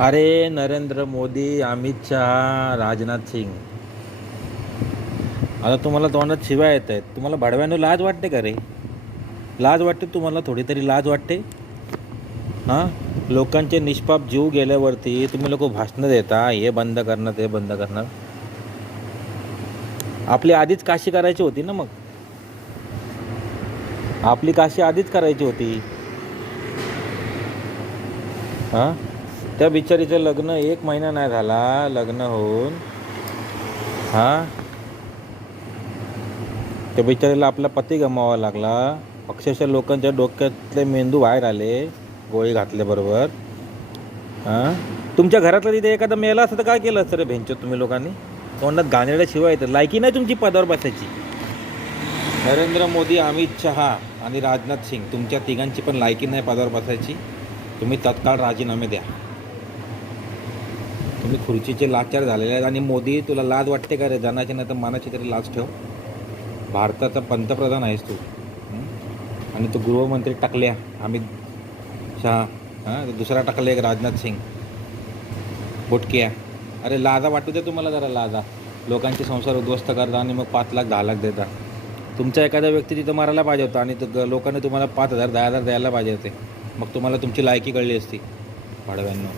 अरे नरेंद्र मोदी, अमित शहा, राजनाथ सिंग, आता तुम्हाला तोंडात शिव्या येत आहेत. तुम्हाला भडव्यानं लाज वाटते का रे? लाज वाटते तुम्हाला? थोडी तरी लाज वाटते? हां, लोकांचे निष्पाप जीव गेल्यावरती तुम्ही लोक भाषणं देता, हे बंद करणार ते बंद करणार. आपली आधीच काशी करायची होती ना. मग आपली काशी आधीच करायची होती. हां, त्या बिचारीचं लग्न 1 महिना नाही झाला लग्न होऊन. हां, त्या बिचारीला आपला पती गमावा लागला. अक्षरशः लोकांच्या डोक्यातले मेंदू बाहेर आले गोळी घातल्याबरोबर. हां, तुमच्या घरातलं तिथे एखादा मेला असतं तर काय केलं असतं रे भेंचो तुम्ही लोकांनी? तोंडात घाणेरड्या शिवाय येतं. लायकी नाही तुमची पदावर बसायची. नरेंद्र मोदी, अमित शहा आणि राजनाथ सिंग, तुमच्या तिघांची पण लायकी नाही पदावर बसायची. तुम्ही तत्काळ राजीनामे द्या. तुम्ही खुर्चीचे लाचार झालेले आहेत. आणि मोदी, तुला लाज वाटते का रे? जनाची नाही तर मनाची तरी लाज ठेव. भारताचा पंतप्रधान आहेस तू. आणि तो गृहमंत्री टाकल्या अमित शहा. हां, दुसरा टाकला एक राजनाथ सिंग बुटक्या. अरे लाजा वाटू दे तुम्हाला जरा. लाजा. लोकांचे संसार उद्ध्वस्त करता आणि मग 5 लाख 10 लाख देता. तुमचा एखादा व्यक्ती तिथं मारायला पाहिजे होता आणि लोकांनी तुम्हाला 5,000 10,000 द्यायला पाहिजे होते. मग तुम्हाला तुमची लायकी कळली असती भाडव्यांना.